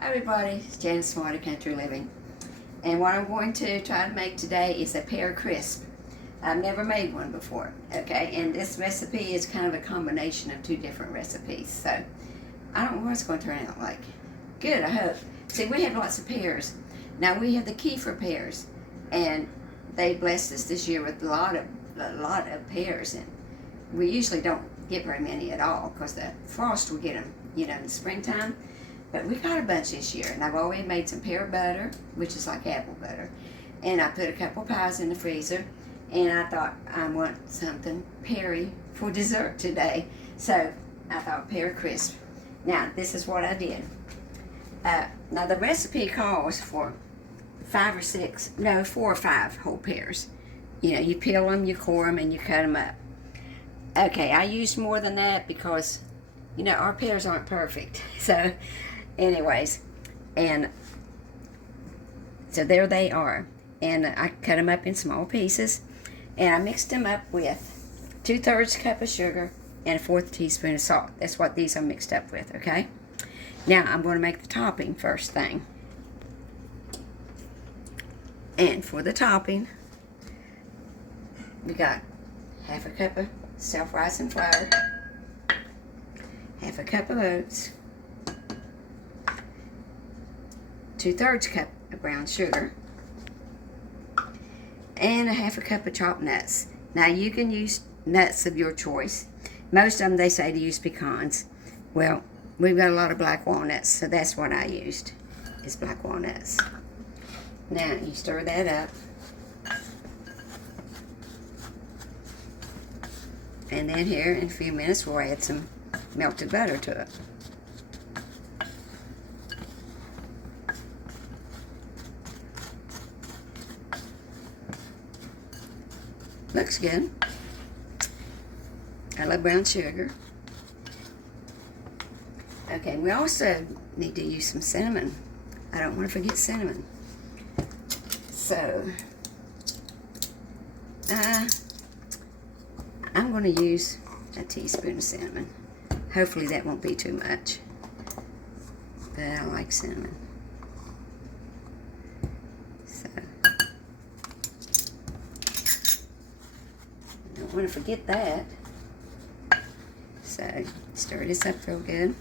Hi everybody, it's Jan Smarter Country Living. And what I'm going to try to make today is a pear crisp. I've never made one before, okay? And this recipe is kind of a combination of two different recipes. So, I don't know what it's going to turn out like. Good, I hope. See, we have lots of pears. Now, we have the kieffer pears. And they blessed us this year with a lot of pears. And we usually don't get very many at all because the frost will get them, in the springtime. But we got a bunch this year, and I've already made some pear butter, which is like apple butter. And I put a couple pies in the freezer, and I thought I want something peary for dessert today. So I thought pear crisp. Now, this is what I did. Now, the recipe calls for 4 or 5 whole pears. You peel them, you core them, and you cut them up. Okay, I used more than that because, our pears aren't perfect. So, anyways, and so there they are. And I cut them up in small pieces, and I mixed them up with 2/3 cup of sugar and a 1/4 teaspoon of salt. That's what these are mixed up with, okay? Now, I'm going to make the topping first thing. And for the topping, we got 1/2 cup of self-rising flour, 1/2 cup of oats, 2/3 cup of brown sugar, and 1/2 cup of chopped nuts. Now, you can use nuts of your choice. Most of them, they say to use pecans. Well, we've got a lot of black walnuts, so that's what I used, is black walnuts. Now, you stir that up. And then here, in a few minutes, we'll add some melted butter to it. Looks good. I love brown sugar. Okay, we also need to use some cinnamon. I don't want to forget cinnamon. So, I'm going to use a teaspoon of cinnamon. Hopefully that won't be too much. But I like cinnamon. So, don't want to forget that. So, stir this up real good.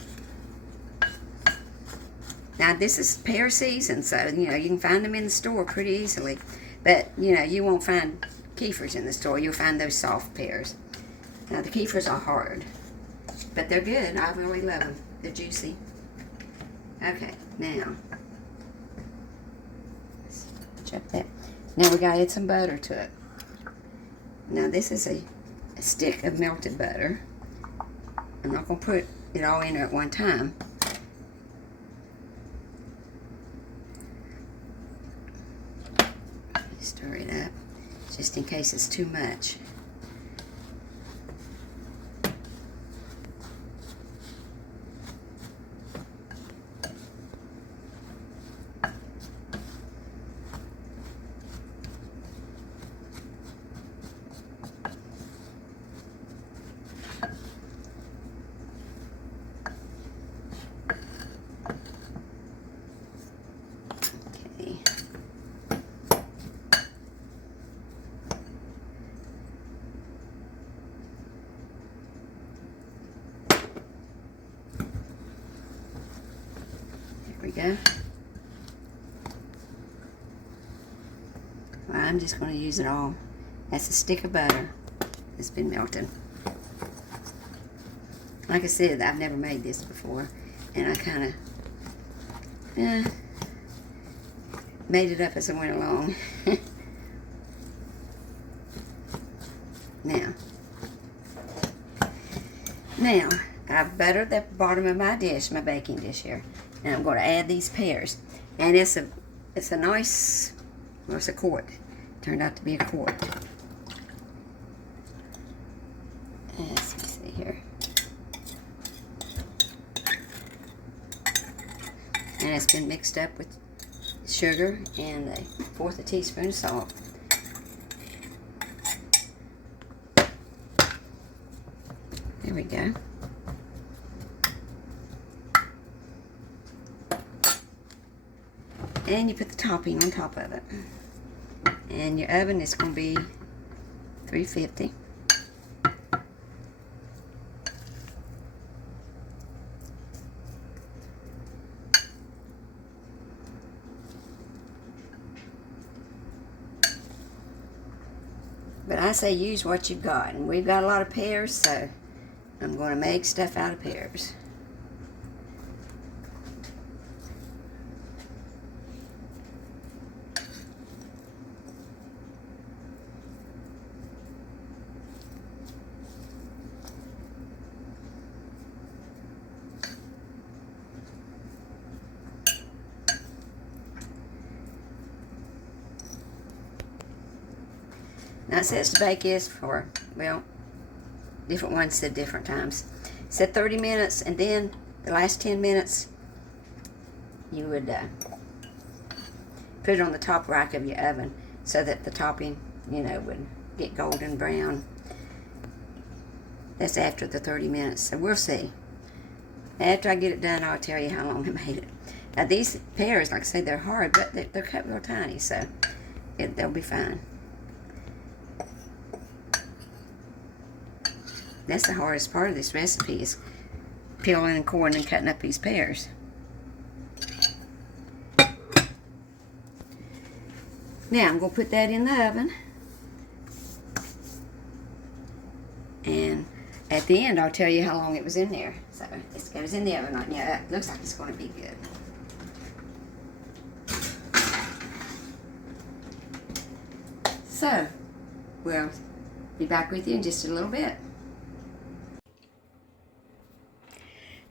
Now, this is pear season, so, you can find them in the store pretty easily. But, you won't find kieffers in the store. You'll find those soft pears. Now, the kieffers are hard, but they're good. I really love them. They're juicy. Okay, now, let's chop that. Now, we got to add some butter to it. Now, this is a stick of melted butter. I'm not going to put it all in there at one time. Stir it up, just in case it's too much. We go. Well, I'm just going to use it all. That's a stick of butter that's been melted. Like I said, I've never made this before, and I kind of made it up as I went along. Now, I've buttered the bottom of my dish, my baking dish here. And I'm going to add these pears. And it's a nice, well, it's a quart. Turned out to be a quart. Let's see here. And it's been mixed up with sugar and a 1/4 teaspoon of salt. There we go. And you put the topping on top of it. And your oven is going to be 350. But I say use what you've got. And we've got a lot of pears, so I'm going to make stuff out of pears. Now it says to bake is for, well, different ones said different times. It said 30 minutes, and then the last 10 minutes you would put it on the top rack of your oven so that the topping, you know, would get golden brown. That's after the 30 minutes, so we'll see. After I get it done, I'll tell you how long I made it. Now these pears, like I say, they're hard, but they're cut real tiny, so they'll be fine. That's the hardest part of this recipe, is peeling and coring and cutting up these pears. Now I'm going to put that in the oven. And at the end I'll tell you how long it was in there. So it goes in the oven right now. It looks like it's going to be good. So, we'll be back with you in just a little bit.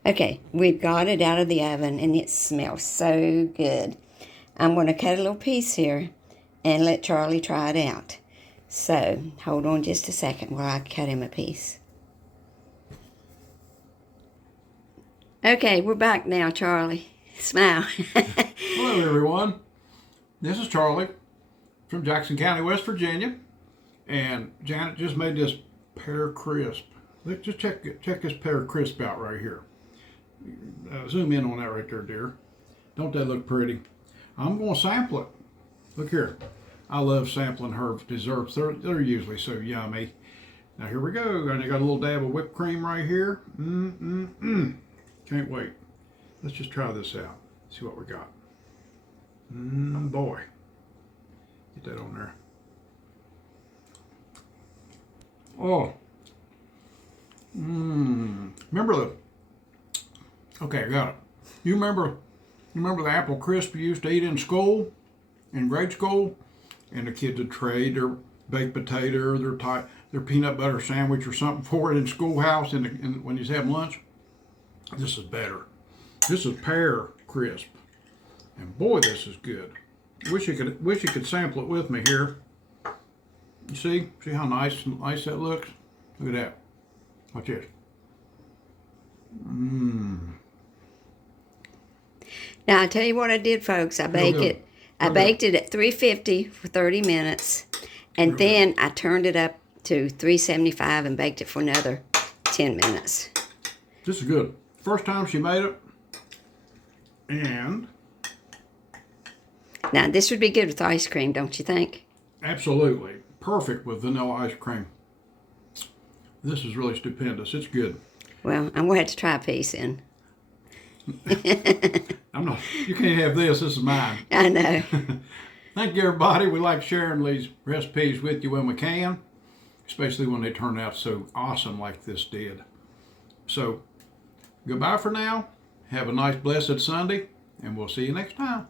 Okay, we've got it out of the oven and it smells so good. I'm going to cut a little piece here and let Charlie try it out. So, hold on just a second while I cut him a piece. Okay, we're back now, Charlie. Smile. Hello, everyone. This is Charlie from Jackson County, West Virginia. And Janet just made this Pear Crisp. Let's just check this Pear Crisp out right here. Zoom in on that right there, dear. Don't that look pretty? I'm going to sample it. Look here. I love sampling her desserts. They're usually so yummy. Now here we go. And I got a little dab of whipped cream right here. Can't wait. Let's just try this out. See what we got. Boy. Get that on there. Oh. Remember the... Okay, I got it. You remember the apple crisp you used to eat in school, in grade school, and the kids would trade their baked potato or their peanut butter sandwich or something for it in schoolhouse when you was having lunch. This is better. This is Pear Crisp, and boy, this is good. Wish you could sample it with me here. You see how nice that looks. Look at that. Watch this. Now, I tell you what I did, folks. I baked it at 350 for 30 minutes. And then I turned it up to 375 and baked it for another 10 minutes. This is good. First time she made it. And... Now, this would be good with ice cream, don't you think? Absolutely. Perfect with vanilla ice cream. This is really stupendous. It's good. Well, I'm going to have to try a piece in. You can't have this. This is mine. I know. Thank you, everybody. We like sharing these recipes with you when we can, especially when they turn out so awesome like this did. So, goodbye for now. Have a nice, blessed Sunday, and we'll see you next time.